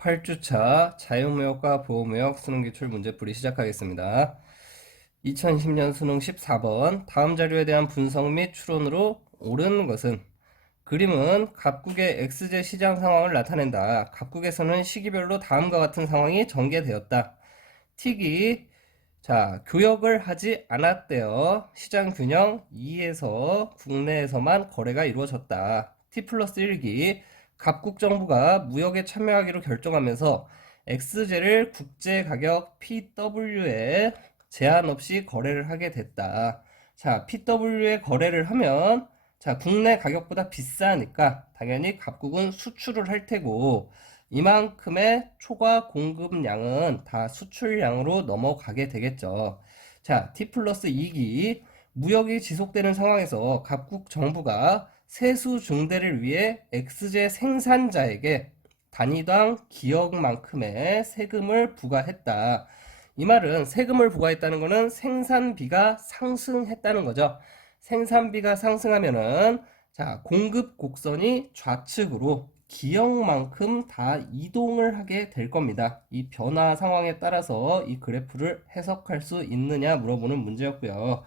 8주차 자유무역과 보호무역 수능기출 문제풀이 시작하겠습니다. 2010년 수능 14번 다음 자료에 대한 분석 및 추론으로 옳은 것은 그림은 각국의 X제 시장 상황을 나타낸다. 각국에서는 시기별로 다음과 같은 상황이 전개되었다. 틱이 교역을 하지 않았대요. 시장 균형 2에서 국내에서만 거래가 이루어졌다. T 플러스 1기 각국 정부가 무역에 참여하기로 결정하면서 X제를 국제 가격 PW에 제한 없이 거래를 하게 됐다. PW에 거래를 하면 국내 가격보다 비싸니까 당연히 각국은 수출을 할 테고 이만큼의 초과 공급량은 다 수출량으로 넘어가게 되겠죠. T 플러스 2기 무역이 지속되는 상황에서 각국 정부가 세수 증대를 위해 X제 생산자에게 단위당 기억만큼의 세금을 부과했다. 이 말은 세금을 부과했다는 것은 생산비가 상승했다는 거죠. 생산비가 상승하면은 공급 곡선이 좌측으로 기억만큼 다 이동을 하게 될 겁니다. 이 변화 상황에 따라서 이 그래프를 해석할 수 있느냐 물어보는 문제였고요.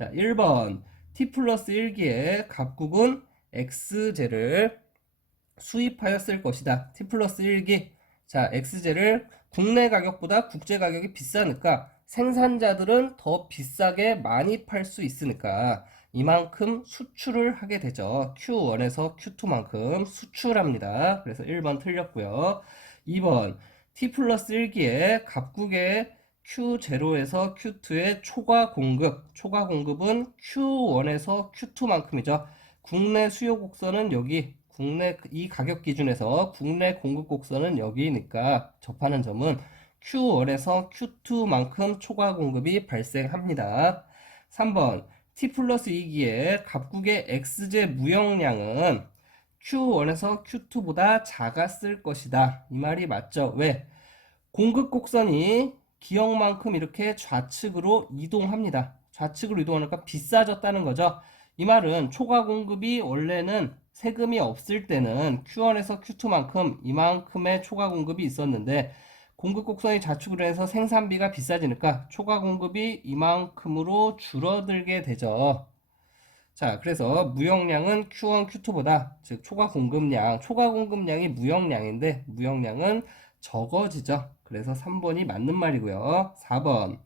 1번 T 플러스 1기에 각국은 X제를 수입하였을 것이다. T 플러스 1기 X제를 국내 가격보다 국제 가격이 비싸니까 생산자들은 더 비싸게 많이 팔 수 있으니까 이만큼 수출을 하게 되죠. Q1에서 Q2만큼 수출합니다. 그래서 1번 틀렸고요. 2번 T 플러스 1기에 각국의 Q0에서 Q2의 초과 공급은 Q1에서 Q2만큼이죠. 국내 수요 곡선은 여기, 국내 이 가격 기준에서 국내 공급 곡선은 여기니까 접하는 점은 Q1에서 Q2만큼 초과 공급이 발생합니다. 3번 T 플러스 2기에 각국의 X제 무역량은 Q1에서 Q2보다 작았을 것이다. 이 말이 맞죠? 왜? 공급 곡선이 기억만큼 이렇게 좌측으로 이동합니다. 좌측으로 이동하니까 비싸졌다는 거죠. 이 말은 초과 공급이 원래는 세금이 없을 때는 Q1에서 Q2만큼 이만큼의 초과 공급이 있었는데 공급 곡선이 좌측으로 해서 생산비가 비싸지니까 초과 공급이 이만큼으로 줄어들게 되죠. 그래서 무역량은 Q1, Q2보다 즉 초과 공급량이 무역량인데 무역량은 적어지죠. 그래서 3번이 맞는 말이고요. 4번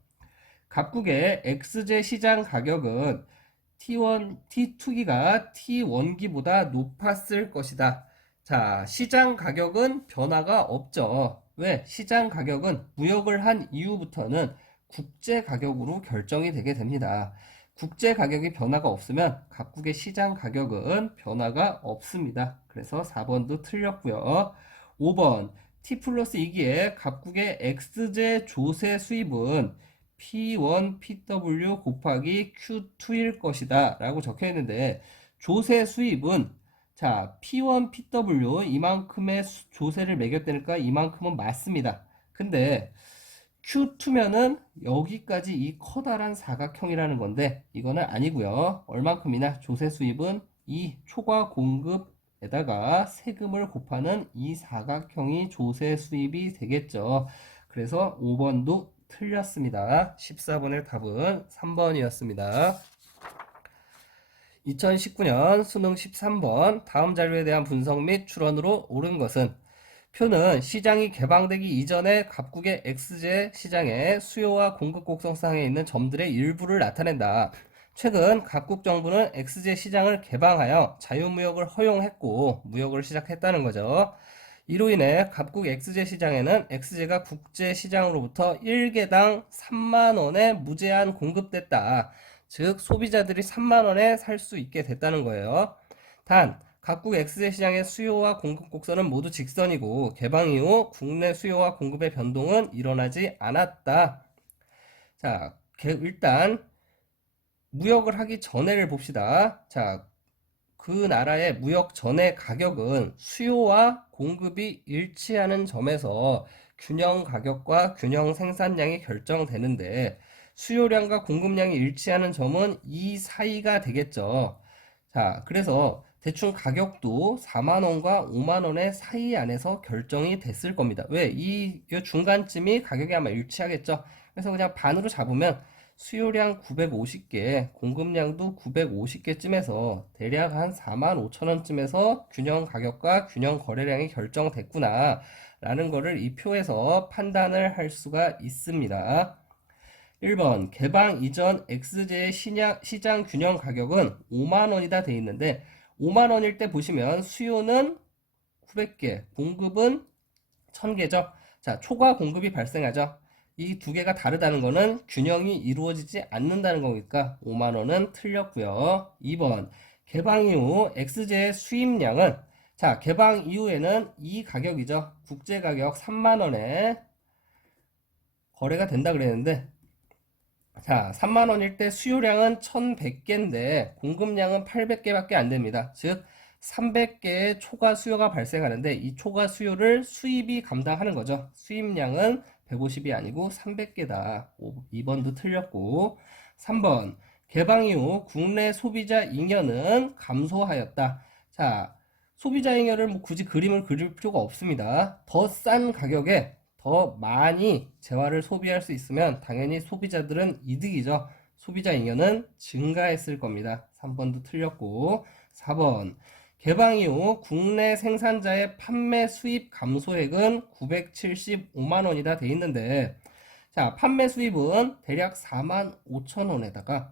각국의 X제 시장 가격은 T1, T2기가 T1기보다 높았을 것이다. 시장 가격은 변화가 없죠. 왜? 시장 가격은 무역을 한 이후부터는 국제 가격으로 결정이 되게 됩니다. 국제 가격이 변화가 없으면 각국의 시장 가격은 변화가 없습니다. 그래서 4번도 틀렸고요. 5번 T 플러스 2기에 각국의 X제 조세 수입은 P1 PW 곱하기 Q2일 것이다 라고 적혀 있는데 조세 수입은 P1 PW 이만큼의 조세를 매겼다니까 이만큼은 맞습니다. 근데 Q2면은 여기까지 이 커다란 사각형이라는 건데 이거는 아니고요. 얼만큼이나 조세 수입은 이 초과 공급에다가 세금을 곱하는 이 사각형이 조세 수입이 되겠죠. 그래서 5번도 틀렸습니다. 14번의 답은 3번이었습니다. 2019년 수능 13번 다음 자료에 대한 분석 및 추론으로 옳은 것은 표는 시장이 개방되기 이전에 각국의 X제 시장의 수요와 공급 곡선상에 있는 점들의 일부를 나타낸다. 최근 각국 정부는 X제 시장을 개방하여 자유무역을 허용했고 무역을 시작했다는 거죠. 이로 인해 각국 X제 시장에는 X제가 국제 시장으로부터 1개당 3만원에 무제한 공급됐다. 즉 소비자들이 3만원에 살 수 있게 됐다는 거예요. 단 각국 X제 시장의 수요와 공급 곡선은 모두 직선이고 개방 이후 국내 수요와 공급의 변동은 일어나지 않았다. 일단 무역을 하기 전에를 봅시다. 그 나라의 무역 전의 가격은 수요와 공급이 일치하는 점에서 균형 가격과 균형 생산량이 결정되는데 수요량과 공급량이 일치하는 점은 이 사이가 되겠죠. 그래서 대충 가격도 4만원과 5만원의 사이 안에서 결정이 됐을 겁니다. 왜? 이 중간쯤이 가격이 아마 일치하겠죠. 그래서 그냥 반으로 잡으면 수요량 950개, 공급량도 950개쯤에서 대략 한 4만 5천원쯤에서 균형 가격과 균형 거래량이 결정됐구나 라는 거를 이 표에서 판단을 할 수가 있습니다. 1번 개방 이전 XJ의 시장 균형 가격은 5만원이다 돼 있는데 5만원일 때 보시면 수요는 900개, 공급은 1000개죠. 자, 초과 공급이 발생하죠. 이 두 개가 다르다는 거는 균형이 이루어지지 않는다는 거니까 5만원은 틀렸고요. 2번 개방 이후 XJ의 수입량은 자, 개방 이후에는 이 가격이죠. 국제 가격 3만원에 거래가 된다 그랬는데 자, 3만원일 때 수요량은 1100개인데 공급량은 800개밖에 안 됩니다. 즉 300개의 초과 수요가 발생하는데 이 초과 수요를 수입이 감당하는 거죠. 수입량은 150이 아니고 300개다. 2번도 틀렸고 3번 개방 이후 국내 소비자 잉여는 감소하였다. 자, 소비자 잉여를 뭐 굳이 그림을 그릴 필요가 없습니다. 더 싼 가격에 더 많이 재화를 소비할 수 있으면 당연히 소비자들은 이득이죠. 소비자 잉여는 증가했을 겁니다. 3번도 틀렸고 4번 개방 이후 국내 생산자의 판매 수입 감소액은 975만원이다 돼 있는데 자, 판매 수입은 대략 4만 5천원에다가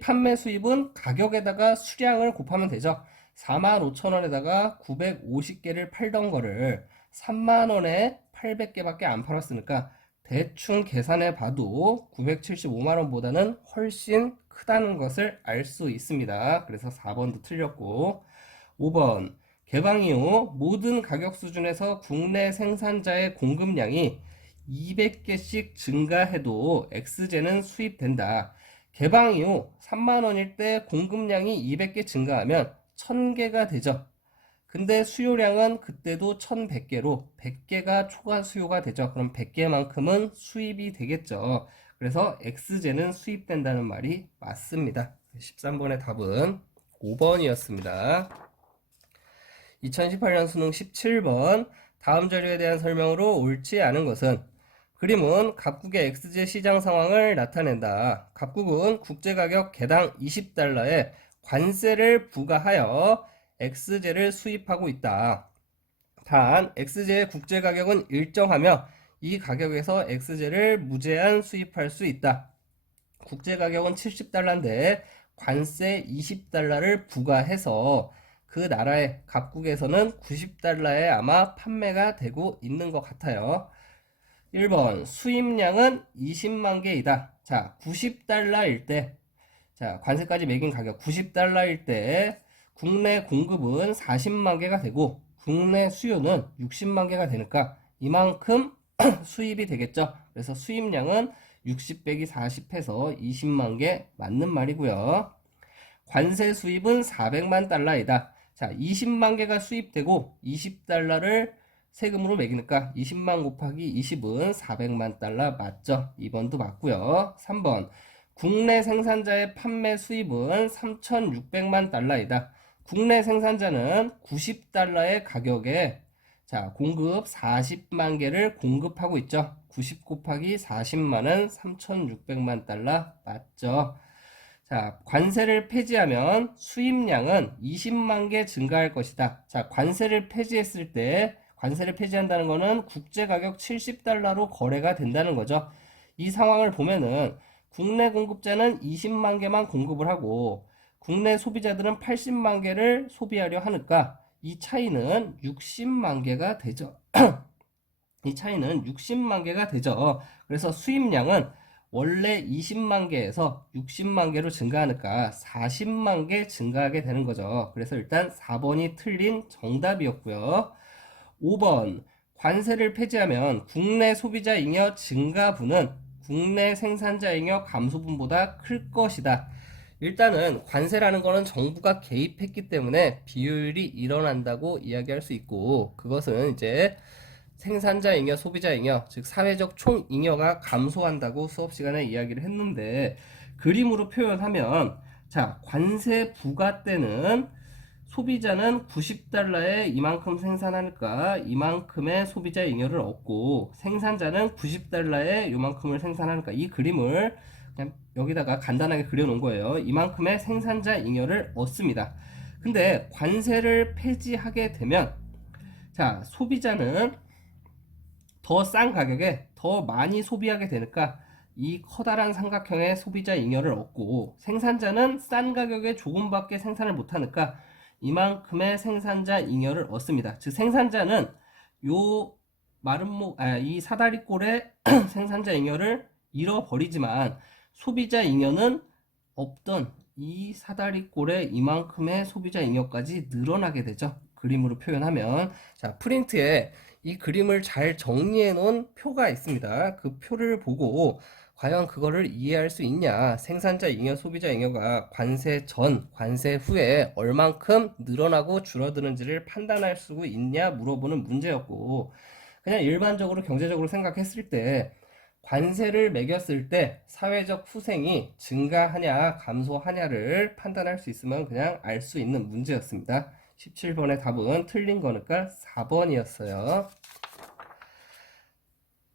판매 수입은 가격에다가 수량을 곱하면 되죠. 4만 5천원에다가 950개를 팔던 거를 3만원에 800개밖에 안 팔았으니까 대충 계산해 봐도 975만원보다는 훨씬 크다는 것을 알 수 있습니다. 그래서 4번도 틀렸고 5번 개방 이후 모든 가격 수준에서 국내 생산자의 공급량이 200개씩 증가해도 엑스제는 수입된다. 개방 이후 3만원일 때 공급량이 200개 증가하면 1000개가 되죠. 근데 수요량은 그때도 1100개로 100개가 초과 수요가 되죠. 그럼 100개만큼은 수입이 되겠죠. 그래서 엑스제는 수입된다는 말이 맞습니다. 13번의 답은 5번이었습니다. 2018년 수능 17번 다음 자료에 대한 설명으로 옳지 않은 것은 그림은 각국의 엑스제 시장 상황을 나타낸다. 각국은 국제가격 개당 20달러에 관세를 부과하여 엑스제를 수입하고 있다. 단 엑스제의 국제가격은 일정하며 이 가격에서 엑스제를 무제한 수입할 수 있다. 국제가격은 70달러인데 관세 20달러를 부과해서 그 나라의 각국에서는 90달러에 아마 판매가 되고 있는 것 같아요. 1번 수입량은 20만 개이다. 자, 90달러일 때 자, 관세까지 매긴 가격 90달러일 때 국내 공급은 40만 개가 되고 국내 수요는 60만 개가 되니까 이만큼 수입이 되겠죠. 그래서 수입량은 60 빼기 40 해서 20만 개 맞는 말이고요. 관세 수입은 400만 달러이다. 자, 20만 개가 수입되고 20달러를 세금으로 매기니까 20만 곱하기 20은 400만 달러 맞죠? 2번도 맞고요. 3번 국내 생산자의 판매 수입은 3,600만 달러이다. 국내 생산자는 90달러의 가격에 자, 공급 40만 개를 공급하고 있죠. 90 곱하기 40만은 3,600만 달러 맞죠? 자, 관세를 폐지하면 수입량은 20만 개 증가할 것이다. 자, 관세를 폐지했을 때 관세를 폐지한다는 것은 국제가격 70달러로 거래가 된다는 거죠. 이 상황을 보면은 국내 공급자는 20만 개만 공급을 하고 국내 소비자들은 80만 개를 소비하려 하니까 이 차이는 60만 개가 되죠. 이 차이는 60만 개가 되죠. 그래서 수입량은 원래 20만 개에서 60만 개로 증가하니까 40만 개 증가하게 되는 거죠. 그래서 일단 4번이 틀린 정답이었고요. 5번 관세를 폐지하면 국내 소비자 잉여 증가분은 국내 생산자 잉여 감소분보다 클 것이다. 일단은 관세라는 거는 정부가 개입했기 때문에 비효율이 일어난다고 이야기할 수 있고 그것은 이제 생산자 잉여, 소비자 잉여, 즉 사회적 총 잉여가 감소한다고 수업 시간에 이야기를 했는데 그림으로 표현하면 자, 관세 부과 때는 소비자는 90달러에 이만큼 생산하니까 이만큼의 소비자 잉여를 얻고 생산자는 90달러에 이만큼을 생산하니까 이 그림을 그냥 여기다가 간단하게 그려놓은 거예요. 이만큼의 생산자 잉여를 얻습니다. 근데 관세를 폐지하게 되면 자, 소비자는 더 싼 가격에 더 많이 소비하게 되니까 이 커다란 삼각형의 소비자 잉여를 얻고 생산자는 싼 가격에 조금밖에 생산을 못하니까 이만큼의 생산자 잉여를 얻습니다. 즉 생산자는 요 이 사다리꼴의 생산자 잉여를 잃어버리지만 소비자 잉여는 없던 이 사다리꼴의 이만큼의 소비자 잉여까지 늘어나게 되죠. 그림으로 표현하면 자, 프린트에 이 그림을 잘 정리해 놓은 표가 있습니다. 그 표를 보고 과연 그거를 이해할 수 있냐, 생산자 잉여, 소비자 잉여가 관세 전, 관세 후에 얼만큼 늘어나고 줄어드는지를 판단할 수 있냐 물어보는 문제였고, 그냥 일반적으로 경제적으로 생각했을 때 관세를 매겼을 때 사회적 후생이 증가하냐 감소하냐를 판단할 수 있으면 그냥 알 수 있는 문제였습니다. 17번의 답은 틀린 거니까 4번이었어요.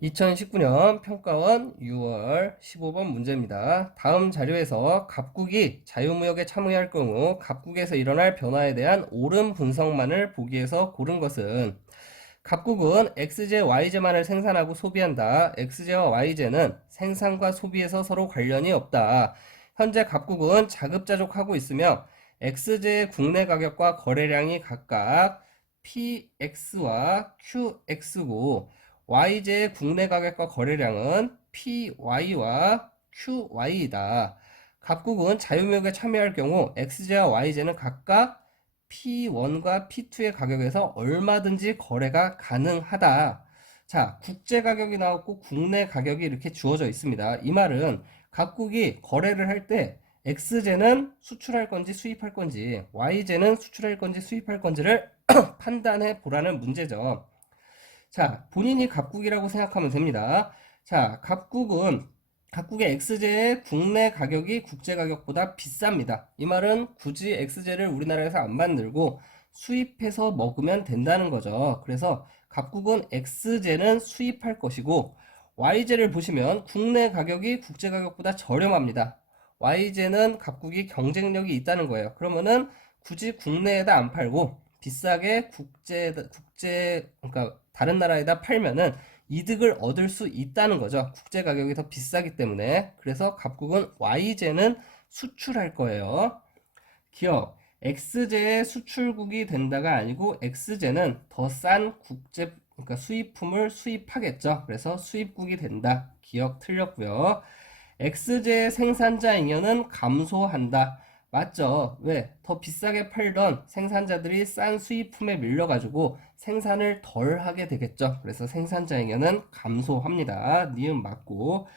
2019년 평가원 6월 15번 문제입니다. 다음 자료에서 갑국이 자유무역에 참여할 경우 갑국에서 일어날 변화에 대한 옳은 분석만을 보기 위해서 고른 것은 갑국은 XJ, YJ만을 생산하고 소비한다. XJ와 YJ는 생산과 소비에서 서로 관련이 없다. 현재 갑국은 자급자족하고 있으며 XJ의 국내 가격과 거래량이 각각 PX와 QX고 YJ의 국내 가격과 거래량은 PY와 QY이다. 갑국은 자유무역에 참여할 경우 XJ와 YJ는 각각 P1과 P2의 가격에서 얼마든지 거래가 가능하다. 자, 국제 가격이 나왔고 국내 가격이 이렇게 주어져 있습니다. 이 말은 각국이 거래를 할 때 XJ는 수출할 건지 수입할 건지, YJ는 수출할 건지 수입할 건지를 판단해 보라는 문제죠. 자, 본인이 갑국이라고 생각하면 됩니다. 자, 각국의 XJ의 국내 가격이 국제 가격보다 비쌉니다. 이 말은 굳이 XJ를 우리나라에서 안 만들고 수입해서 먹으면 된다는 거죠. 그래서 각국은 XJ는 수입할 것이고 YJ를 보시면 국내 가격이 국제 가격보다 저렴합니다. YJ는 각국이 경쟁력이 있다는 거예요. 그러면은 굳이 국내에다 안 팔고 비싸게 그러니까 다른 나라에다 팔면은 이득을 얻을 수 있다는 거죠. 국제 가격이 더 비싸기 때문에. 그래서 갑국은 YJ는 수출할 거예요. 기억, XJ의 수출국이 된다가 아니고 XJ는 더 싼 그러니까 수입품을 수입하겠죠. 그래서 수입국이 된다. 기억 틀렸고요. XJ의 생산자 잉여는 감소한다. 맞죠? 왜? 더 비싸게 팔던 생산자들이 싼 수입품에 밀려가지고 생산을 덜 하게 되겠죠. 그래서 생산자 잉여는 감소합니다. 니은 맞고.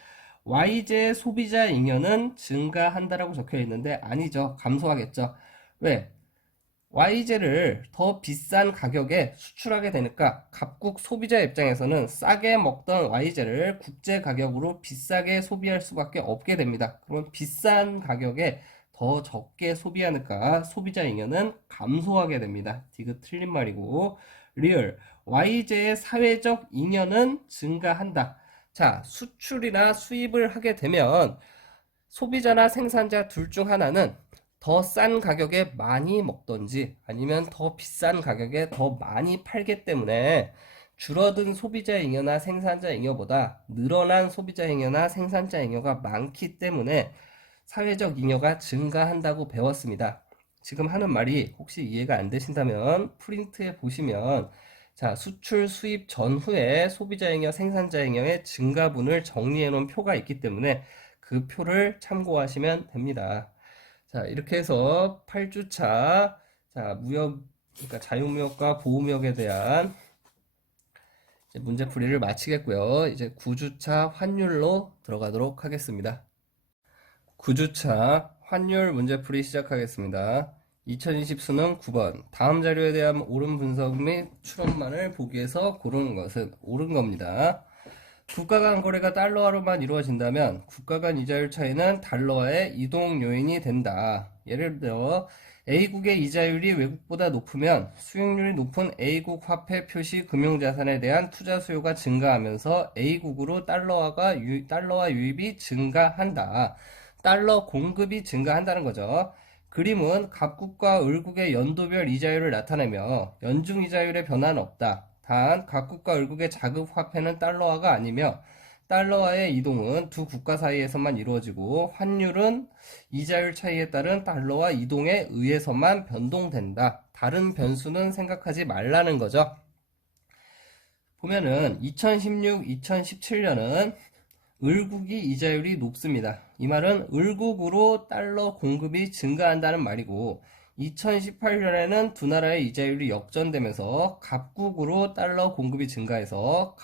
YJ 소비자 잉여는 증가한다라고 적혀 있는데 아니죠. 감소하겠죠. 왜? YJ를 더 비싼 가격에 수출하게 되니까 갑국 소비자 입장에서는 싸게 먹던 YJ를 국제 가격으로 비싸게 소비할 수밖에 없게 됩니다. 그러면 비싼 가격에 더 적게 소비하니까 소비자 잉여는 감소하게 됩니다. 디귿 틀린 말이고. 리얼, YJ의 사회적 잉여는 증가한다. 자, 수출이나 수입을 하게 되면 소비자나 생산자 둘 중 하나는 더 싼 가격에 많이 먹던지 아니면 더 비싼 가격에 더 많이 팔기 때문에 줄어든 소비자 잉여나 생산자 잉여보다 늘어난 소비자 잉여나 생산자 잉여가 많기 때문에 사회적 잉여가 증가한다고 배웠습니다. 지금 하는 말이 혹시 이해가 안 되신다면 프린트에 보시면 자, 수출 수입 전후에 소비자 잉여, 생산자 잉여의 증가분을 정리해 놓은 표가 있기 때문에 그 표를 참고하시면 됩니다. 자, 이렇게 해서 8주차 자, 그러니까 자유무역과 보호무역에 대한 이제 문제풀이를 마치겠고요. 이제 9주차 환율로 들어가도록 하겠습니다. 9주차 환율 문제풀이 시작하겠습니다. 2020 수능 9번. 다음 자료에 대한 옳은 분석 및 추론만을 보기 위해서 고르는 것은 옳은 겁니다. 국가 간 거래가 달러화로만 이루어진다면 국가 간 이자율 차이는 달러화의 이동 요인이 된다. 예를 들어 A국의 이자율이 외국보다 높으면 수익률이 높은 A국 화폐 표시 금융자산에 대한 투자 수요가 증가하면서 A국으로 달러와 유입이 증가한다. 달러 공급이 증가한다는 거죠. 그림은 각국과 을국의 연도별 이자율을 나타내며 연중 이자율의 변화는 없다. 단 각국과 을국의 자급 화폐는 달러화가 아니며 달러화의 이동은 두 국가 사이에서만 이루어지고 환율은 이자율 차이에 따른 달러화 이동에 의해서만 변동된다. 다른 변수는 생각하지 말라는 거죠. 보면은 2016, 2017년은 을국이 이자율이 높습니다. 이 말은 을국으로 달러 공급이 증가한다는 말이고 2018년에는 두 나라의 이자율이 역전되면서 갑국으로 달러 공급이 증가해서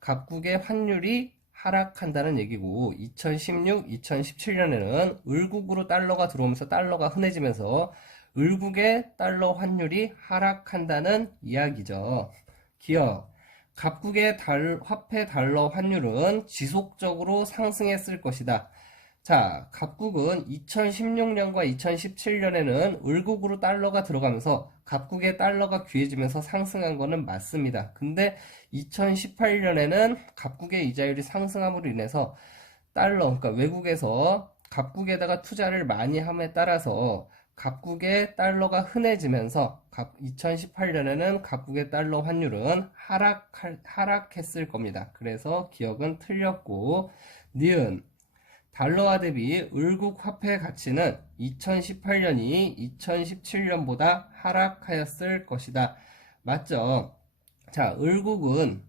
각국의 환율이 하락한다는 얘기고 2016, 2017년에는 을국으로 달러가 들어오면서 달러가 흔해지면서 을국의 달러 환율이 하락한다는 이야기죠. 기억. 각국의 화폐 달러 환율은 지속적으로 상승했을 것이다. 자, 각국은 2016년과 2017년에는 을국으로 달러가 들어가면서 각국의 달러가 귀해지면서 상승한 거는 맞습니다. 근데 2018년에는 각국의 이자율이 상승함으로 인해서 그러니까 외국에서 각국에다가 투자를 많이 함에 따라서 각국의 달러가 흔해지면서 2018년에는 각국의 달러 환율은 하락했을 겁니다. 그래서 기억은 틀렸고, 니은 달러화 대비 을국 화폐 가치는 2018년이 2017년보다 하락하였을 것이다. 맞죠? 자, 을국은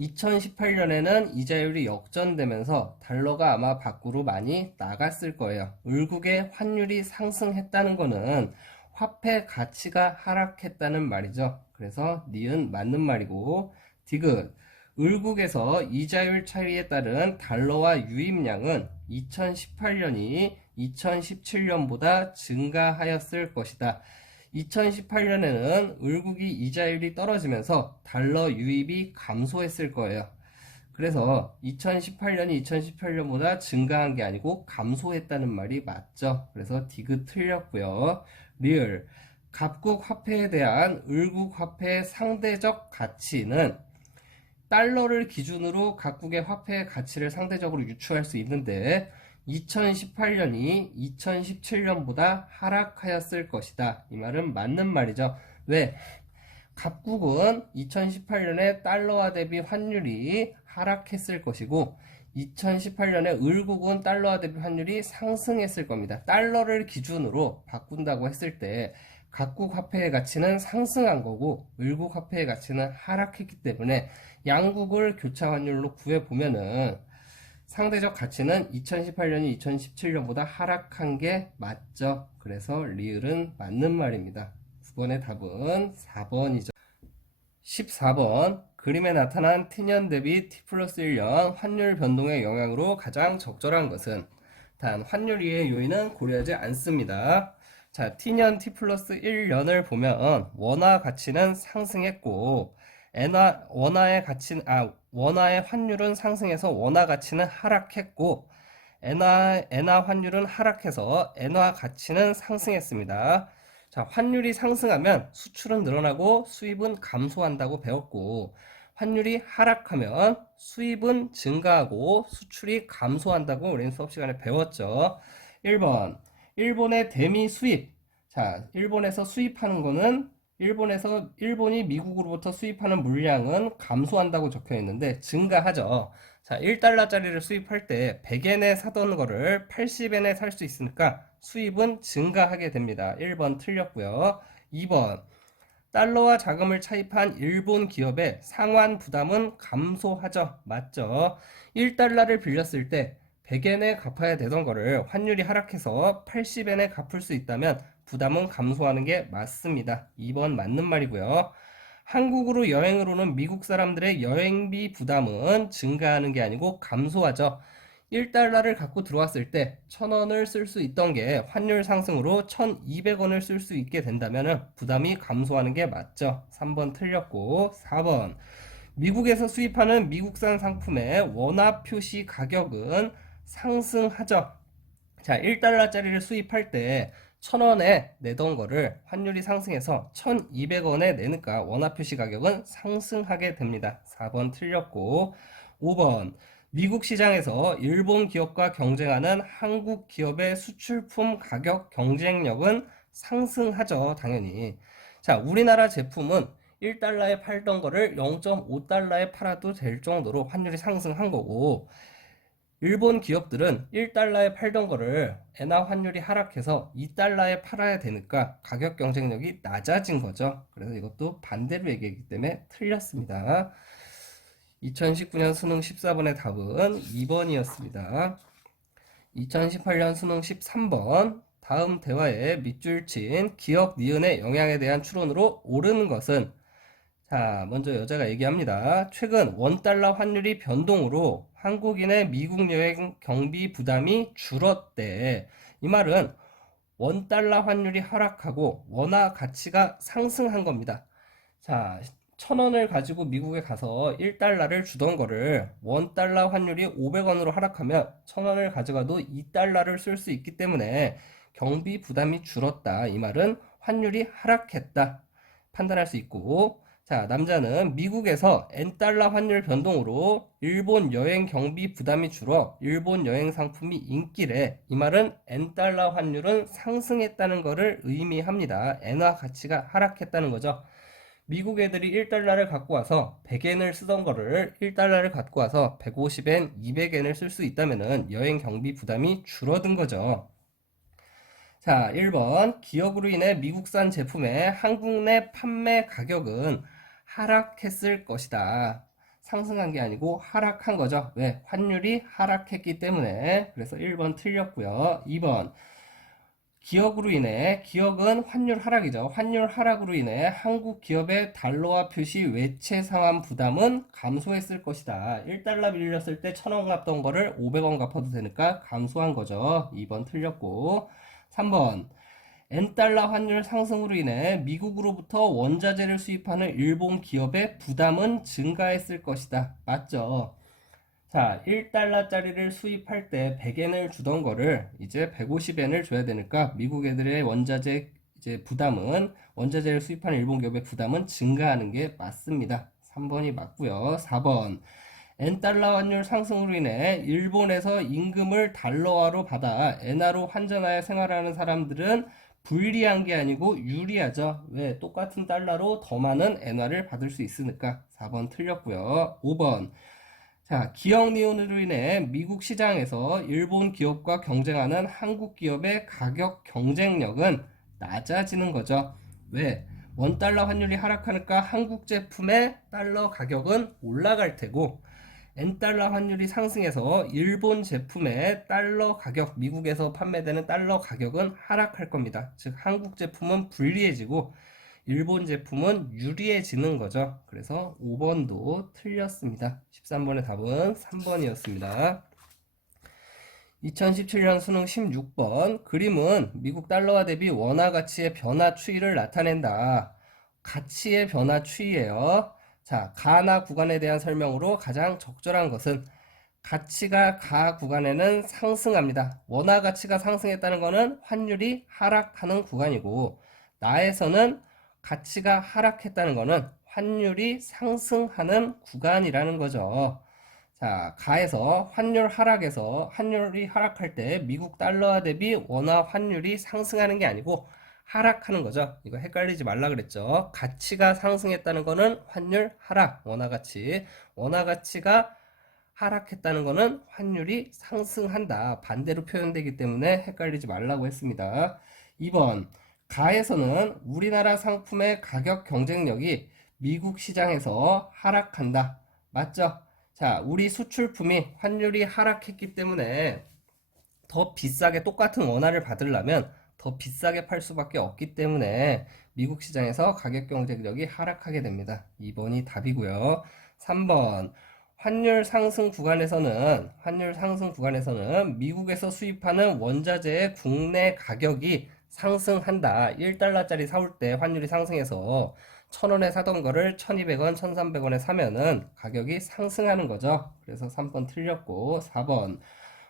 2018년에는 이자율이 역전되면서 달러가 아마 밖으로 많이 나갔을 거예요. 을국의 환율이 상승했다는 거는 화폐 가치가 하락했다는 말이죠. 그래서 니은 맞는 말이고, 디귿 을국에서 이자율 차이에 따른 달러와 유입량은 2018년이 2017년보다 증가하였을 것이다. 2018년에는 을국이 이자율이 떨어지면서 달러 유입이 감소했을 거예요. 그래서 2018년이 2018년보다 증가한 게 아니고 감소했다는 말이 맞죠. 그래서 디귿 틀렸고요. 리을 각국 화폐에 대한 을국 화폐의 상대적 가치는 달러를 기준으로 각국의 화폐의 가치를 상대적으로 유추할 수 있는데 2018년이 2017년보다 하락하였을 것이다. 이 말은 맞는 말이죠. 왜? 각국은 2018년에 달러화 대비 환율이 하락했을 것이고 2018년에 을국은 달러화 대비 환율이 상승했을 겁니다. 달러를 기준으로 바꾼다고 했을 때 각국 화폐의 가치는 상승한 거고 을국 화폐의 가치는 하락했기 때문에 양국을 교차 환율로 구해보면은 상대적 가치는 2018년이 2017년보다 하락한 게 맞죠. 그래서 리을은 맞는 말입니다. 9번의 답은 4번이죠. 14번 그림에 나타난 T년 대비 T 플러스 1년 환율 변동의 영향으로 가장 적절한 것은 단 환율 이의 요인은 고려하지 않습니다. 자, T년 T 플러스 1년을 보면 원화 가치는 상승했고 원화의 환율은 상승해서 원화 가치는 하락했고 엔화 환율은 하락해서 엔화 가치는 상승했습니다. 자, 환율이 상승하면 수출은 늘어나고 수입은 감소한다고 배웠고 환율이 하락하면 수입은 증가하고 수출이 감소한다고 우리는 수업 시간에 배웠죠. 1번 일본의 대미 수입. 자, 일본에서 수입하는 거는 일본이 미국으로부터 수입하는 물량은 감소한다고 적혀 있는데 증가하죠. 자, 1달러짜리를 수입할 때 100엔에 사던 거를 80엔에 살 수 있으니까 수입은 증가하게 됩니다. 1번 틀렸고요. 2번 달러와 자금을 차입한 일본 기업의 상환 부담은 감소하죠. 맞죠? 1달러를 빌렸을 때 100엔에 갚아야 되던 거를 환율이 하락해서 80엔에 갚을 수 있다면 부담은 감소하는 게 맞습니다. 2번 맞는 말이고요. 한국으로 여행을 오는 미국 사람들의 여행비 부담은 증가하는 게 아니고 감소하죠. 1달러를 갖고 들어왔을 때 1000원을 쓸 수 있던 게 환율 상승으로 1200원을 쓸 수 있게 된다면 부담이 감소하는 게 맞죠. 3번 틀렸고 4번 미국에서 수입하는 미국산 상품의 원화 표시 가격은 상승하죠. 자, 1달러짜리를 수입할 때 1,000원에 내던 거를 환율이 상승해서 1,200원에 내니까 원화 표시 가격은 상승하게 됩니다. 4번 틀렸고, 5번 미국 시장에서 일본 기업과 경쟁하는 한국 기업의 수출품 가격 경쟁력은 상승하죠, 당연히. 자, 우리나라 제품은 1달러에 팔던 거를 0.5달러에 팔아도 될 정도로 환율이 상승한 거고, 일본 기업들은 1달러에 팔던 거를 엔화 환율이 하락해서 2달러에 팔아야 되니까 가격 경쟁력이 낮아진 거죠. 그래서 이것도 반대로 얘기했기 때문에 틀렸습니다. 2019년 수능 14번의 답은 2번이었습니다. 2018년 수능 13번 다음 대화에 밑줄 친 기억, 니은의 영향에 대한 추론으로 옳은 것은, 자, 먼저 여자가 얘기합니다. 최근 원달러 환율이 변동으로 한국인의 미국 여행 경비 부담이 줄었대. 이 말은 원달러 환율이 하락하고 원화 가치가 상승한 겁니다. 자, 1,000원을 가지고 미국에 가서 1달러를 주던 거를 원달러 환율이 500원으로 하락하면 1,000원을 가져가도 2달러를 쓸 수 있기 때문에 경비 부담이 줄었다. 이 말은 환율이 하락했다. 판단할 수 있고, 자, 남자는 미국에서 N달러 환율 변동으로 일본 여행 경비 부담이 줄어 일본 여행 상품이 인기래. 이 말은 N달러 환율은 상승했다는 것을 의미합니다. 엔화 가치가 하락했다는 거죠. 미국 애들이 1달러를 갖고 와서 100엔을 쓰던 거를 1달러를 갖고 와서 150엔, 200엔을 쓸 수 있다면은 여행 경비 부담이 줄어든 거죠. 자, 1번. 기업으로 인해 미국산 제품의 한국 내 판매 가격은 하락했을 것이다. 상승한 게 아니고 하락한 거죠. 왜? 환율이 하락했기 때문에. 그래서 1번 틀렸고요. 2번. 기업으로 인해, 기업은 환율 하락이죠. 환율 하락으로 인해 한국 기업의 달러화 표시 외채 상환 부담은 감소했을 것이다. 1달러 빌렸을 때 1,000원 갚던 거를 500원 갚아도 되니까 감소한 거죠. 2번 틀렸고. 3번. N달러 환율 상승으로 인해 미국으로부터 원자재를 수입하는 일본 기업의 부담은 증가했을 것이다. 맞죠? 자, 1달러짜리를 수입할 때 100엔을 주던 거를 이제 150엔을 줘야 되니까 미국 애들의 원자재 이제 부담은, 원자재를 수입하는 일본 기업의 부담은 증가하는 게 맞습니다. 3번이 맞고요. 4번. N달러 환율 상승으로 인해 일본에서 임금을 달러화로 받아 엔화로 환전하여 생활하는 사람들은 불리한 게 아니고 유리하죠. 왜? 똑같은 달러로 더 많은 엔화를 받을 수 있으니까. 4번 틀렸고요. 5번. 자, 기억 니은으로 인해 미국 시장에서 일본 기업과 경쟁하는 한국 기업의 가격 경쟁력은 낮아지는 거죠. 왜? 원달러 환율이 하락하니까 한국 제품의 달러 가격은 올라갈 테고, N달러 환율이 상승해서 일본 제품의 달러 가격, 미국에서 판매되는 달러 가격은 하락할 겁니다. 즉, 한국 제품은 불리해지고 일본 제품은 유리해지는 거죠. 그래서 5번도 틀렸습니다. 13번의 답은 3번이었습니다. 2017년 수능 16번 그림은 미국 달러화 대비 원화 가치의 변화 추이를 나타낸다. 가치의 변화 추이예요. 자, 가나 구간에 대한 설명으로 가장 적절한 것은 가치가 가 구간에는 상승합니다. 원화 가치가 상승했다는 것은 환율이 하락하는 구간이고, 나에서는 가치가 하락했다는 것은 환율이 상승하는 구간이라는 거죠. 자, 가에서 환율이 하락할 때 미국 달러화 대비 원화 환율이 상승하는 게 아니고 하락하는 거죠. 이거 헷갈리지 말라 그랬죠. 가치가 상승했다는 거는 환율 하락, 원화 가치. 원화 가치가 하락했다는 거는 환율이 상승한다. 반대로 표현되기 때문에 헷갈리지 말라고 했습니다. 2번. 가에서는 우리나라 상품의 가격 경쟁력이 미국 시장에서 하락한다. 맞죠? 자, 우리 수출품이 환율이 하락했기 때문에 더 비싸게 똑같은 원화를 받으려면 더 비싸게 팔 수밖에 없기 때문에 미국 시장에서 가격 경쟁력이 하락하게 됩니다. 2번이 답이고요. 3번. 환율 상승 구간에서는 미국에서 수입하는 원자재의 국내 가격이 상승한다. 1달러짜리 사올 때 환율이 상승해서 1,000원에 사던 거를 1,200원, 1,300원에 사면은 가격이 상승하는 거죠. 그래서 3번 틀렸고, 4번.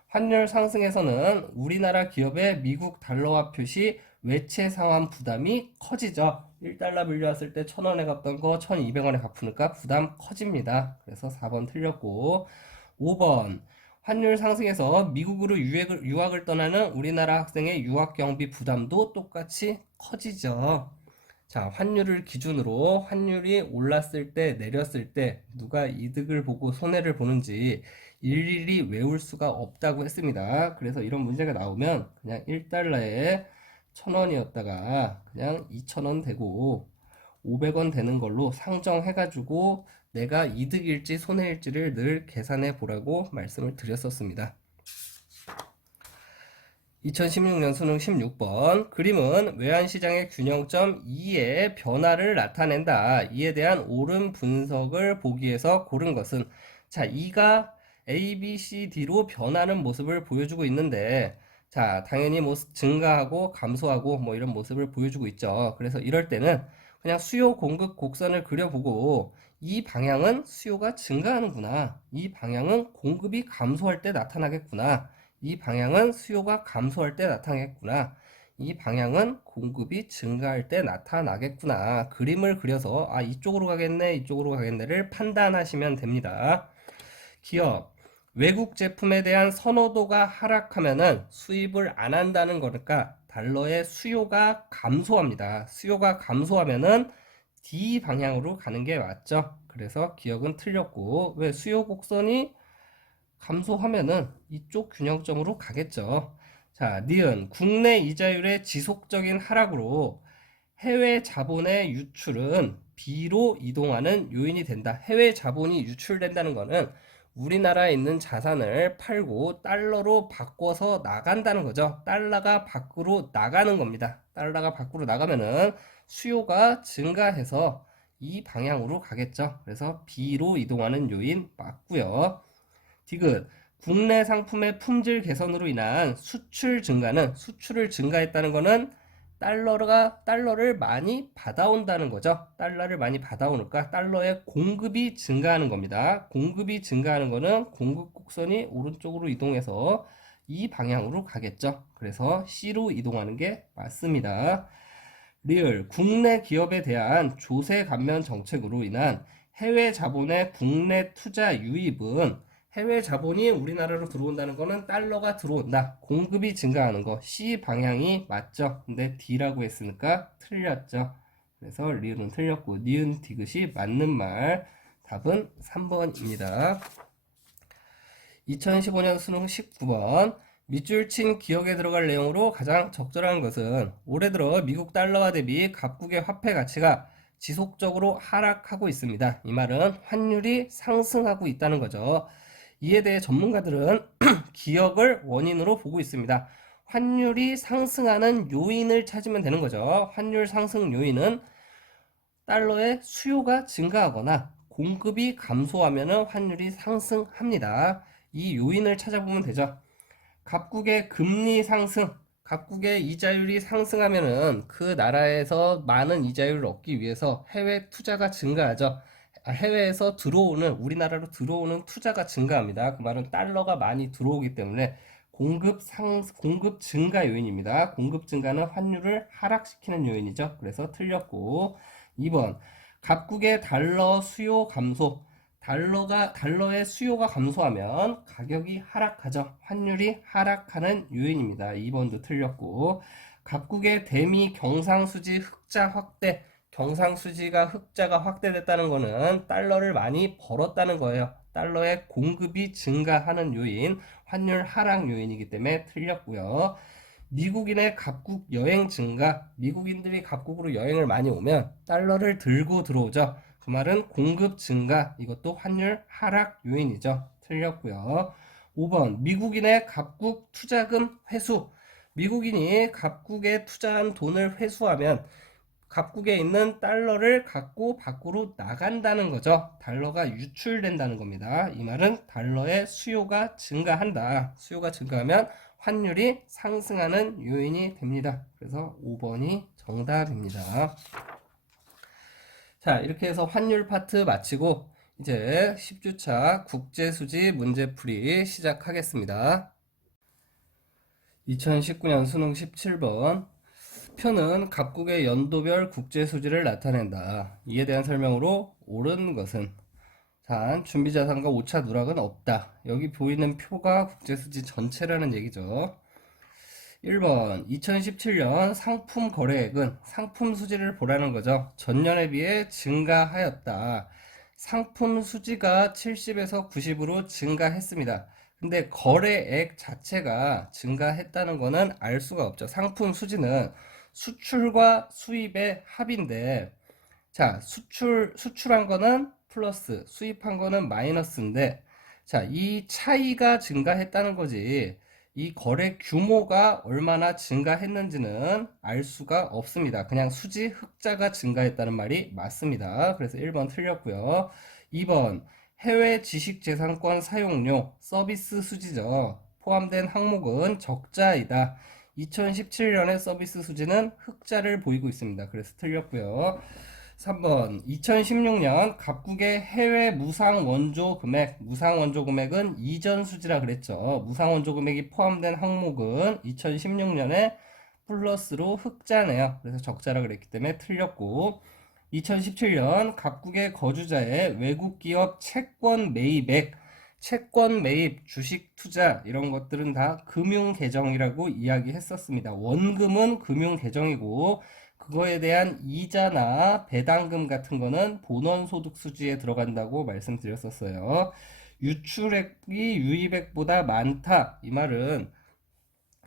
환율 상승에서는 우리나라 기업의 미국 달러화 표시 외채 상환 부담이 커지죠. 1달러 빌려왔을 때 1,000원에 갚던 거 1,200원에 갚으니까 부담 커집니다. 그래서 4번 틀렸고 5번 환율 상승에서 미국으로 유학을 떠나는 우리나라 학생의 유학 경비 부담도 똑같이 커지죠. 자, 환율을 기준으로 환율이 올랐을 때, 내렸을 때 누가 이득을 보고 손해를 보는지 일일이 외울 수가 없다고 했습니다. 그래서 이런 문제가 나오면 그냥 1달러에 1,000원이었다가 그냥 2,000원 되고 500원 되는 걸로 상정해가지고 내가 이득일지 손해일지를 늘 계산해 보라고 말씀을 드렸었습니다. 2016년 수능 16번 그림은 외환시장의 균형점 2의 변화를 나타낸다. 이에 대한 옳은 분석을 보기 위해서 고른 것은 자, 2가 A, B, C, D로 변하는 모습을 보여주고 있는데 자, 당연히 뭐 증가하고 감소하고 뭐 이런 모습을 보여주고 있죠. 그래서 이럴 때는 그냥 수요 공급 곡선을 그려보고 이 방향은 수요가 증가하는구나. 이 방향은 공급이 감소할 때 나타나겠구나. 이 방향은 수요가 감소할 때 나타나겠구나. 이 방향은 공급이 증가할 때 나타나겠구나. 그림을 그려서 아, 이쪽으로 가겠네, 이쪽으로 가겠네를 판단하시면 됩니다. 기업, 외국 제품에 대한 선호도가 하락하면은 수입을 안 한다는 거니까 달러의 수요가 감소합니다. 수요가 감소하면은 D 방향으로 가는 게 맞죠. 그래서 기억은 틀렸고 왜 수요 곡선이 감소하면은 이쪽 균형점으로 가겠죠. 자, 니은 국내 이자율의 지속적인 하락으로 해외 자본의 유출은 B로 이동하는 요인이 된다. 해외 자본이 유출된다는 거는 우리나라에 있는 자산을 팔고 달러로 바꿔서 나간다는 거죠. 달러가 밖으로 나가는 겁니다. 달러가 밖으로 나가면은 수요가 증가해서 이 방향으로 가겠죠. 그래서 B로 이동하는 요인 맞고요. 디귿 국내 상품의 품질 개선으로 인한 수출 증가는 수출을 증가했다는 거는 달러를 많이 받아온다는 거죠. 달러를 많이 받아오니까 달러의 공급이 증가하는 겁니다. 공급이 증가하는 거는 공급 곡선이 오른쪽으로 이동해서 이 방향으로 가겠죠. 그래서 C로 이동하는 게 맞습니다. 리을 국내 기업에 대한 조세 감면 정책으로 인한 해외 자본의 국내 투자 유입은 해외 자본이 우리나라로 들어온다는 거는 달러가 들어온다. 공급이 증가하는 거. C 방향이 맞죠. 근데 D라고 했으니까 틀렸죠. 그래서 리을은 틀렸고 니은 디귿이 맞는 말. 답은 3번입니다. 2015년 수능 19번 밑줄 친 기억에 들어갈 내용으로 가장 적절한 것은 올해 들어 미국 달러화 대비 각국의 화폐 가치가 지속적으로 하락하고 있습니다. 이 말은 환율이 상승하고 있다는 거죠. 이에 대해 전문가들은 기억을 원인으로 보고 있습니다. 환율이 상승하는 요인을 찾으면 되는 거죠. 환율 상승 요인은 달러의 수요가 증가하거나 공급이 감소하면 환율이 상승합니다. 이 요인을 찾아보면 되죠. 각국의 금리 상승, 각국의 이자율이 상승하면은 그 나라에서 많은 이자율을 얻기 위해서 해외 투자가 증가하죠. 해외에서 들어오는, 우리나라로 들어오는 투자가 증가합니다. 그 말은 달러가 많이 들어오기 때문에 공급 증가 요인입니다. 공급 증가는 환율을 하락시키는 요인이죠. 그래서 틀렸고, 2번, 각국의 달러 수요 감소. 달러의 수요가 감소하면 가격이 하락하죠. 환율이 하락하는 요인입니다. 2번도 틀렸고, 각국의 대미 경상수지 흑자 확대. 경상수지가 흑자가 확대됐다는 거는 달러를 많이 벌었다는 거예요. 달러의 공급이 증가하는 요인, 환율 하락 요인이기 때문에 틀렸고요. 미국인의 각국 여행 증가, 미국인들이 각국으로 여행을 많이 오면 달러를 들고 들어오죠. 그 말은 공급 증가, 이것도 환율 하락 요인이죠. 틀렸고요. 5번, 미국인의 각국 투자금 회수. 미국인이 각국에 투자한 돈을 회수하면 각국에 있는 달러를 갖고 밖으로 나간다는 거죠. 달러가 유출된다는 겁니다. 이 말은 달러의 수요가 증가한다. 수요가 증가하면 환율이 상승하는 요인이 됩니다. 그래서 5번이 정답입니다. 자, 이렇게 해서 환율 파트 마치고 이제 10주차 국제수지 문제풀이 시작하겠습니다. 2019년 수능 17번. 표는 각국의 연도별 국제 수지를 나타낸다. 이에 대한 설명으로 옳은 것은. 단, 준비자산과 오차 누락은 없다. 여기 보이는 표가 국제 수지 전체라는 얘기죠. 1번, 2017년 상품 거래액은 상품 수지를 보라는 거죠. 전년에 비해 증가하였다. 상품 수지가 70에서 90으로 증가했습니다. 근데 거래액 자체가 증가했다는 거는 알 수가 없죠. 상품 수지는 수출과 수입의 합인데, 자, 수출한 거는 플러스, 수입한 거는 마이너스인데, 자, 이 차이가 증가했다는 거지. 이 거래 규모가 얼마나 증가했는지는 알 수가 없습니다. 그냥 수지 흑자가 증가했다는 말이 맞습니다. 그래서 1번 틀렸고요. 2번, 해외 지식재산권 사용료, 서비스 수지죠. 포함된 항목은 적자이다. 2017년의 서비스 수지는 흑자를 보이고 있습니다. 그래서 틀렸고요. 3번 2016년 각국의 해외 무상 원조 금액, 무상 원조 금액은 이전 수지라 그랬죠. 무상 원조 금액이 포함된 항목은 2016년에 플러스로 흑자네요. 그래서 적자라 그랬기 때문에 틀렸고, 2017년 각국의 거주자의 외국 기업 채권 매입액, 채권 매입, 주식 투자 이런 것들은 다 금융 계정이라고 이야기했었습니다. 원금은 금융 계정이고 그거에 대한 이자나 배당금 같은 거는 본원소득 수지에 들어간다고 말씀드렸었어요. 유출액이 유입액보다 많다. 이 말은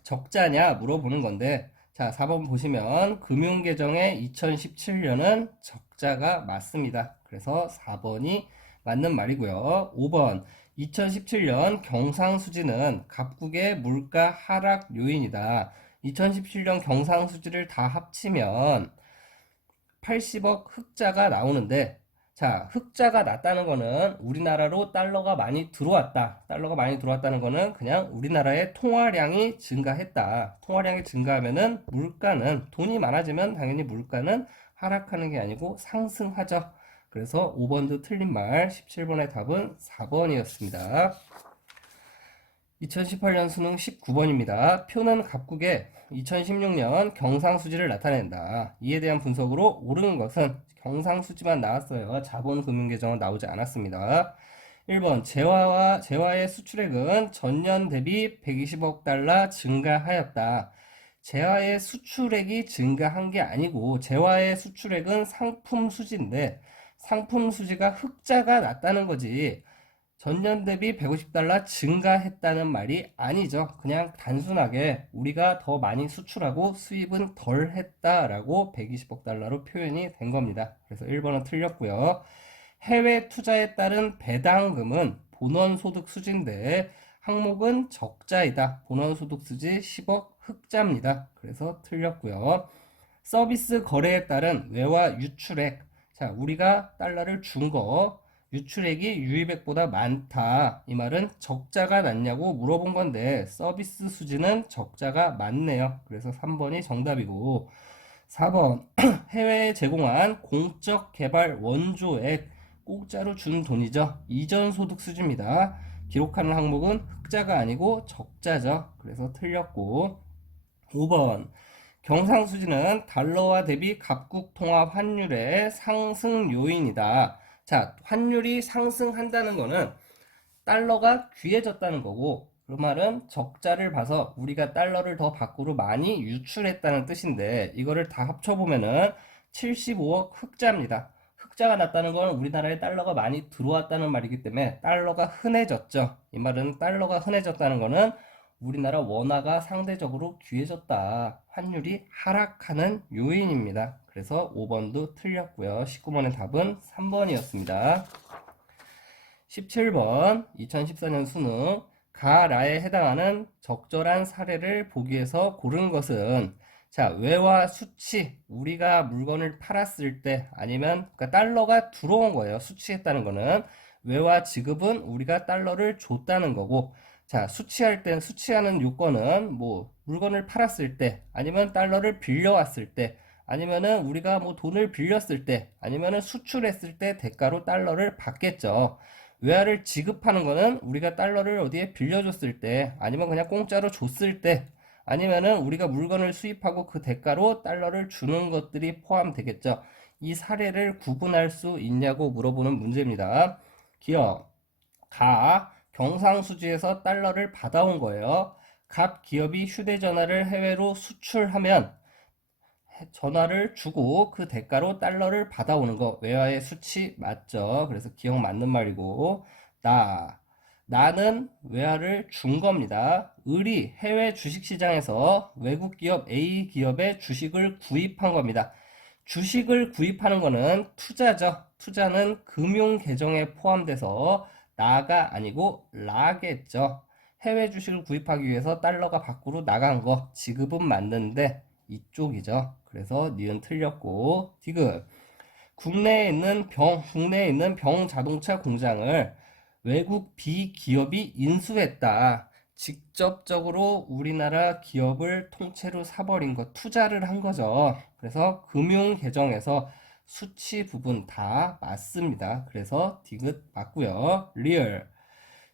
적자냐 물어보는 건데, 자, 4번 보시면 금융계정의 2017년은 적자가 맞습니다. 그래서 4번이 맞는 말이고요. 5번 2017년 경상수지는 각국의 물가 하락 요인이다. 2017년 경상수지를 다 합치면 80억 흑자가 나오는데, 자, 흑자가 났다는 거는 우리나라로 달러가 많이 들어왔다. 달러가 많이 들어왔다는 거는 그냥 우리나라의 통화량이 증가했다. 통화량이 증가하면은 물가는, 돈이 많아지면 당연히 물가는 하락하는 게 아니고 상승하죠. 그래서 5번도 틀린 말, 17번의 답은 4번이었습니다. 2018년 수능 19번입니다. 표는 각국의 2016년 경상수지를 나타낸다. 이에 대한 분석으로 옳은 것은 경상수지만 나왔어요. 자본금융계정은 나오지 않았습니다. 1번 재화의 수출액은 전년 대비 120억 달러 증가하였다. 재화의 수출액이 증가한 게 아니고 재화의 수출액은 상품 수지인데 상품 수지가 흑자가 났다는 거지. 전년 대비 150달러 증가했다는 말이 아니죠. 그냥 단순하게 우리가 더 많이 수출하고 수입은 덜 했다라고 120억 달러로 표현이 된 겁니다. 그래서 1번은 틀렸고요. 해외 투자에 따른 배당금은 본원소득 수지인데 항목은 적자이다. 본원소득 수지 10억 흑자입니다. 그래서 틀렸고요. 서비스 거래에 따른 외화 유출액. 자, 우리가 달러를 준 거 유출액이 유입액보다 많다. 이 말은 적자가 났냐고 물어본 건데 서비스 수지는 적자가 많네요. 그래서 3번이 정답이고, 4번 해외에 제공한 공적 개발 원조액, 공짜로 준 돈이죠. 이전 소득 수지입니다. 기록하는 항목은 흑자가 아니고 적자죠. 그래서 틀렸고, 5번 경상수지는 달러화 대비 각국 통합 환율의 상승 요인이다. 자, 환율이 상승한다는 거는 달러가 귀해졌다는 거고, 그 말은 적자를 봐서 우리가 달러를 더 밖으로 많이 유출했다는 뜻인데, 이거를 다 합쳐보면은 75억 흑자입니다. 흑자가 났다는 건 우리나라에 달러가 많이 들어왔다는 말이기 때문에 달러가 흔해졌죠. 이 말은 달러가 흔해졌다는 거는 우리나라 원화가 상대적으로 귀해졌다. 환율이 하락하는 요인입니다. 그래서 5번도 틀렸고요. 19번의 답은 3번이었습니다. 17번 2014년 수능 가라에 해당하는 적절한 사례를 보기 위해서 고른 것은, 자, 외화 수치, 우리가 물건을 팔았을 때 아니면 그러니까 달러가 들어온 거예요. 수치했다는 거는 외화 지급은 우리가 달러를 줬다는 거고, 자, 수치하는 요건은 뭐 물건을 팔았을 때 아니면 달러를 빌려왔을 때 아니면은 우리가 뭐 돈을 빌렸을 때 아니면은 수출했을 때 대가로 달러를 받겠죠. 외화를 지급하는 거는 우리가 달러를 어디에 빌려줬을 때 아니면 그냥 공짜로 줬을 때 아니면은 우리가 물건을 수입하고 그 대가로 달러를 주는 것들이 포함되겠죠. 이 사례를 구분할 수 있냐고 물어보는 문제입니다. 기업, 경상수지에서 달러를 받아온 거예요. 각 기업이 휴대전화를 해외로 수출하면 전화를 주고 그 대가로 달러를 받아오는 거. 외화의 수치 맞죠? 그래서 기억 맞는 말이고, 나는 외화를 준 겁니다. 을이 해외 주식시장에서 외국 기업 A 기업의 주식을 구입한 겁니다. 주식을 구입하는 거는 투자죠. 투자는 금융 계정에 포함돼서 나가 아니고 라겠죠. 해외 주식을 구입하기 위해서 달러가 밖으로 나간 거 지급은 맞는데 이쪽이죠. 그래서 니은 틀렸고 디귿 국내에 있는 병 자동차 공장을 외국 B 기업이 인수했다. 직접적으로 우리나라 기업을 통째로 사버린 거, 투자를 한 거죠. 그래서 금융 계정에서 수치 부분 다 맞습니다. 그래서 디귿 맞고요. 리얼.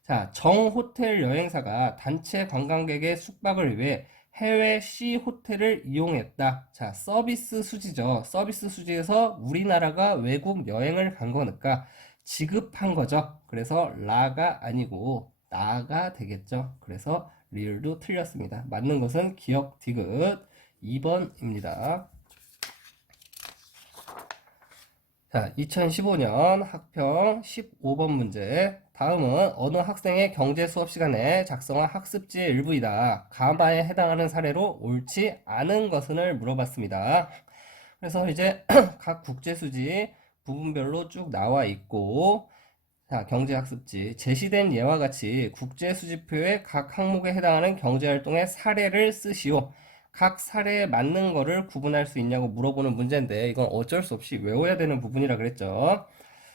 자, 정 호텔 여행사가 단체 관광객의 숙박을 위해 해외 C 호텔을 이용했다. 자, 서비스 수지죠. 서비스 수지에서 우리나라가 외국 여행을 간 거니까 지급한 거죠. 그래서 라가 아니고 나가 되겠죠. 그래서 리을도 틀렸습니다. 맞는 것은 기억 디귿 2번입니다. 자, 2015년 학평 15번 문제. 다음은 어느 학생의 경제 수업 시간에 작성한 학습지의 일부이다. 가마에 해당하는 사례로 옳지 않은 것은을 물어봤습니다. 그래서 이제 각 국제수지 부분별로 쭉 나와 있고, 자, 경제학습지. 제시된 예와 같이 국제수지표의 각 항목에 해당하는 경제활동의 사례를 쓰시오. 각 사례에 맞는 거를 구분할 수 있냐고 물어보는 문제인데, 이건 어쩔 수 없이 외워야 되는 부분이라 그랬죠.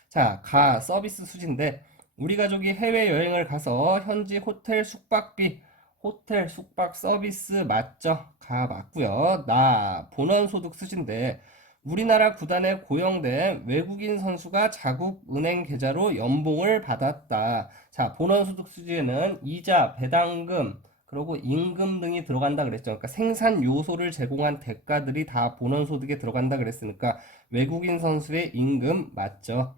자, 서비스 수지인데, 우리 가족이 해외여행을 가서 현지 호텔 숙박 서비스 맞죠? 맞고요. 본원소득 수지인데, 우리나라 구단에 고용된 외국인 선수가 자국 은행 계좌로 연봉을 받았다. 자, 본원소득 수지에는 이자, 배당금, 그리고 임금 등이 들어간다 그랬죠. 그러니까 생산 요소를 제공한 대가들이 다 본원소득에 들어간다 그랬으니까 외국인 선수의 임금 맞죠.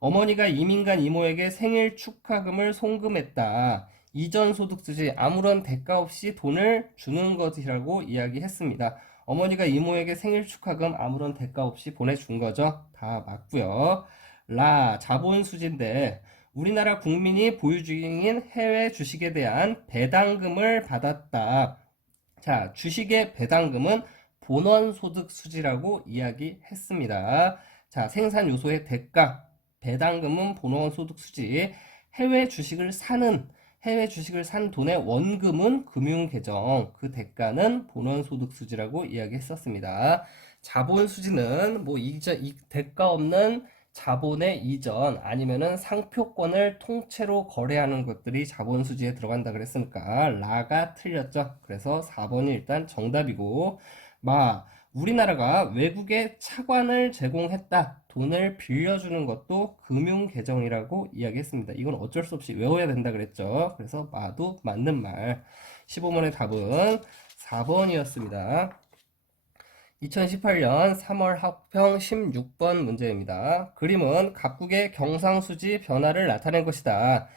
어머니가 이민간 이모에게 생일 축하금을 송금했다. 이전 소득수지 아무런 대가 없이 돈을 주는 것이라고 이야기했습니다. 어머니가 이모에게 생일 축하금 아무런 대가 없이 보내준 거죠. 다 맞고요. 자본수지인데 우리나라 국민이 보유 중인 해외 주식에 대한 배당금을 받았다. 자, 주식의 배당금은 본원소득 수지라고 이야기했습니다. 자, 생산 요소의 대가, 배당금은 본원소득 수지, 해외 주식을 산 돈의 원금은 금융계정, 그 대가는 본원소득 수지라고 이야기했었습니다. 자본 수지는 이 대가 없는 자본의 이전 아니면은 상표권을 통째로 거래하는 것들이 자본 수지에 들어간다 그랬으니까 라가 틀렸죠. 그래서 4번이 일단 정답이고 우리나라가 외국에 차관을 제공했다. 돈을 빌려주는 것도 금융계정이라고 이야기했습니다. 이건 어쩔 수 없이 외워야 된다 그랬죠. 그래서 마도 맞는 말. 15번의 답은 4번이었습니다. 2018년 3월 학평 16번 문제입니다. 그림은 각국의 경상수지 변화를 나타낸 것이다.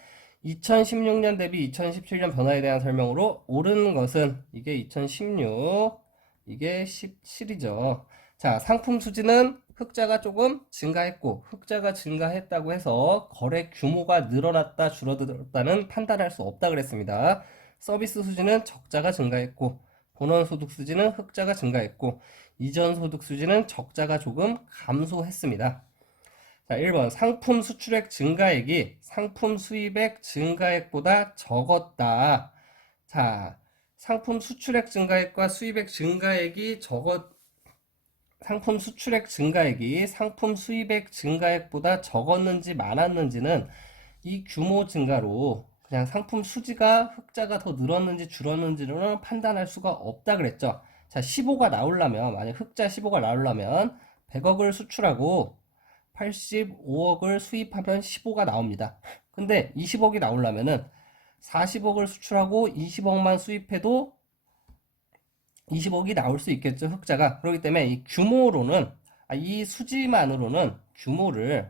2016년 대비 2017년 변화에 대한 설명으로 옳은 것은 이게 2016, 이게 17이죠. 자, 상품 수지는 흑자가 조금 증가했고 흑자가 증가했다고 해서 거래 규모가 늘어났다 줄어들었다는 판단할 수 없다 그랬습니다. 서비스 수지는 적자가 증가했고 본원소득 수지는 흑자가 증가했고 이전 소득 수지는 적자가 조금 감소했습니다. 자, 1번 상품 수출액 증가액이 상품 수입액 증가액보다 적었다. 자, 상품 수출액 증가액과 수입액 증가액이 상품 수출액 증가액이 상품 수입액 증가액보다 적었는지 많았는지는 이 규모 증가로 그냥 상품 수지가 흑자가 더 늘었는지 줄었는지는 판단할 수가 없다 그랬죠. 자, 15가 나오려면 만약 흑자 15가 나오려면 100억을 수출하고 85억을 수입하면 15가 나옵니다. 근데 20억이 나오려면은 40억을 수출하고 20억만 수입해도 20억이 나올 수 있겠죠, 흑자가. 그렇기 때문에 이 규모로는, 이 수지만으로는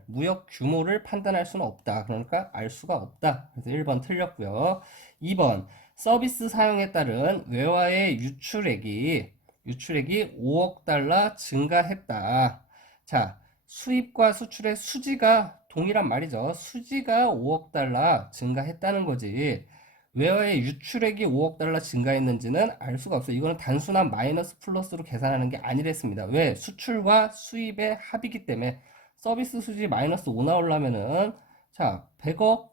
무역 규모를 판단할 수는 없다. 그러니까 알 수가 없다. 그래서 1번 틀렸고요. 2번, 서비스 사용에 따른 외화의 유출액이 5억 달러 증가했다. 자, 수입과 수출의 수지가 동일한 말이죠. 수지가 5억 달러 증가했다는 거지. 외화의 유출액이 5억 달러 증가했는지는 알 수가 없어요. 이거는 단순한 마이너스 플러스로 계산하는 게 아니랬습니다. 왜? 수출과 수입의 합이기 때문에 서비스 수지 마이너스 5 나오려면은 자, 100억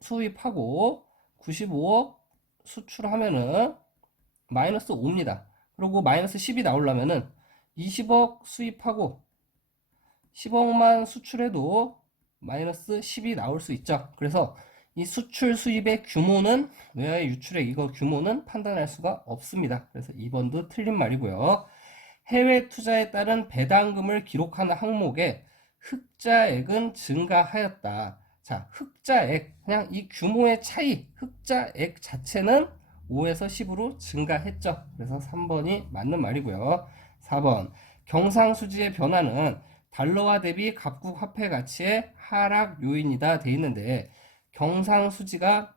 수입하고 95억 수출하면은 마이너스 5입니다. 그리고 마이너스 10이 나오려면은 20억 수입하고 10억만 수출해도 마이너스 10이 나올 수 있죠. 그래서 이 수출 수입의 규모는 외화의 유출액 이거 규모는 판단할 수가 없습니다. 그래서 2번도 틀린 말이고요. 해외 투자에 따른 배당금을 기록하는 항목에 흑자액은 증가하였다. 자, 흑자액 그냥 이 규모의 차이 흑자액 자체는 5에서 10으로 증가했죠. 그래서 3번이 맞는 말이고요. 4번 경상수지의 변화는 달러화 대비 각국 화폐 가치의 하락 요인이다 돼 있는데 경상수지가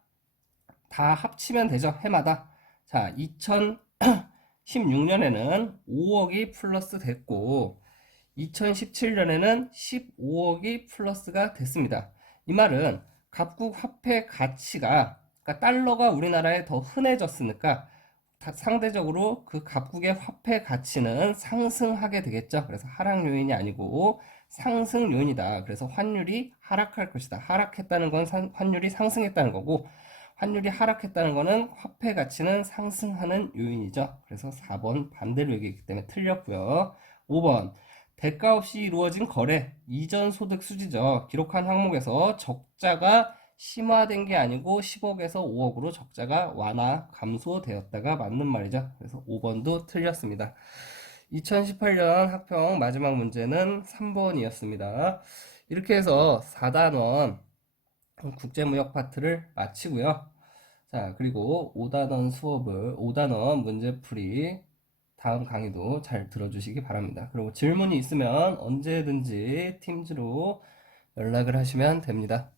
다 합치면 되죠. 해마다. 자, 2016년에는 5억이 플러스 됐고 2017년에는 15억이 플러스가 됐습니다. 이 말은 각국 화폐 가치가 그러니까 달러가 우리나라에 더 흔해졌으니까 상대적으로 그 각국의 화폐 가치는 상승하게 되겠죠. 그래서 하락 요인이 아니고 상승 요인이다. 그래서 환율이 하락할 것이다. 하락했다는 건 환율이 상승했다는 거고 환율이 하락했다는 거는 화폐 가치는 상승하는 요인이죠. 그래서 4번 반대로 얘기했기 때문에 틀렸고요. 5번 대가 없이 이루어진 거래 이전 소득 수지죠. 기록한 항목에서 적자가 심화된 게 아니고 10억에서 5억으로 적자가 감소되었다가 맞는 말이죠. 그래서 5번도 틀렸습니다. 2018년 학평 마지막 문제는 3번이었습니다. 이렇게 해서 4단원 국제무역 파트를 마치고요. 자, 그리고 5단원 문제풀이 다음 강의도 잘 들어주시기 바랍니다. 그리고 질문이 있으면 언제든지 팀즈로 연락을 하시면 됩니다.